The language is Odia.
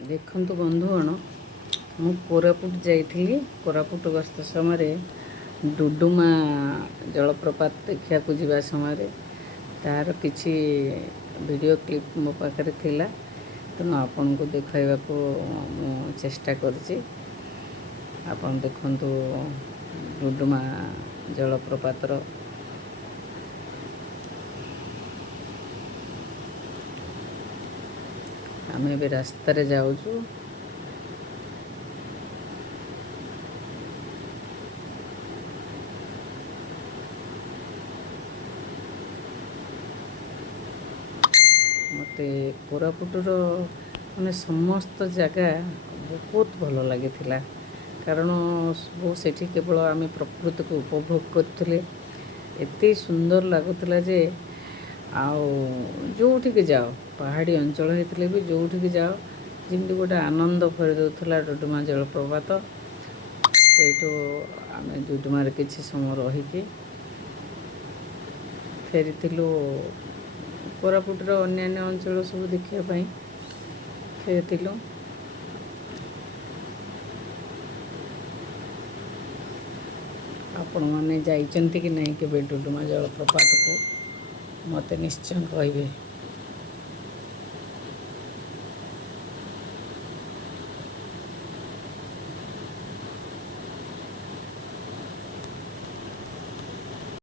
ଦେଖନ୍ତୁ ବନ୍ଧୁଗଣ, ମୁଁ କୋରାପୁଟ ଯାଇଥିଲି। କୋରାପୁଟ ଗସ୍ତ ସମୟରେ ଡୁଡୁମା ଜଳପ୍ରପାତ ଦେଖିବାକୁ ଯିବା ସମୟରେ ତାର କିଛି ଭିଡ଼ିଓ କ୍ଲିପ୍ ମୋ ପାଖରେ ଥିଲା, ତେଣୁ ଆପଣଙ୍କୁ ଦେଖାଇବାକୁ ମୁଁ ଚେଷ୍ଟା କରିଛି। ଆପଣ ଦେଖନ୍ତୁ ଡୁଡୁମା ଜଳପ୍ରପାତର ଆମେ ଏବେ ରାସ୍ତାରେ ଯାଉଛୁ। ମୋତେ କୋରାପୁଟର ସମସ୍ତ ଜାଗା ବହୁତ ଭଲ ଲାଗିଥିଲା, କାରଣ ସେଠି କେବଳ ଆମେ ପ୍ରକୃତିକୁ ଉପଭୋଗ କରୁଥିଲେ। ଏତେ ସୁନ୍ଦର ଲାଗୁଥିଲା ଯେ ଆଉ ଯେଉଁଠିକି ଯାଅ, ପାହାଡ଼ି ଅଞ୍ଚଳ ହେଇଥିଲେ ବି ଯେଉଁଠିକି ଯାଅ ଯେମିତି ଗୋଟେ ଆନନ୍ଦ ଭରି ଦେଉଥିଲା ଡୁଡୁମା ଜଳପ୍ରପାତ। ସେଇଠୁ ଆମେ ଡୁଡୁମାରେ କିଛି ସମୟ ରହିକି ଫେରିଥିଲୁ କୋରାପୁଟର ଅନ୍ୟାନ୍ୟ ଅଞ୍ଚଳ ସବୁ ଦେଖିବା ପାଇଁ ଫେରିଥିଲୁ। ଆପଣମାନେ ଯାଇଛନ୍ତି କି ନାହିଁ କେବେ ଡୁଡୁମା ଜଳପ୍ରପାତକୁ? ମୋତେ ନିଶ୍ଚୟ କହିବେ।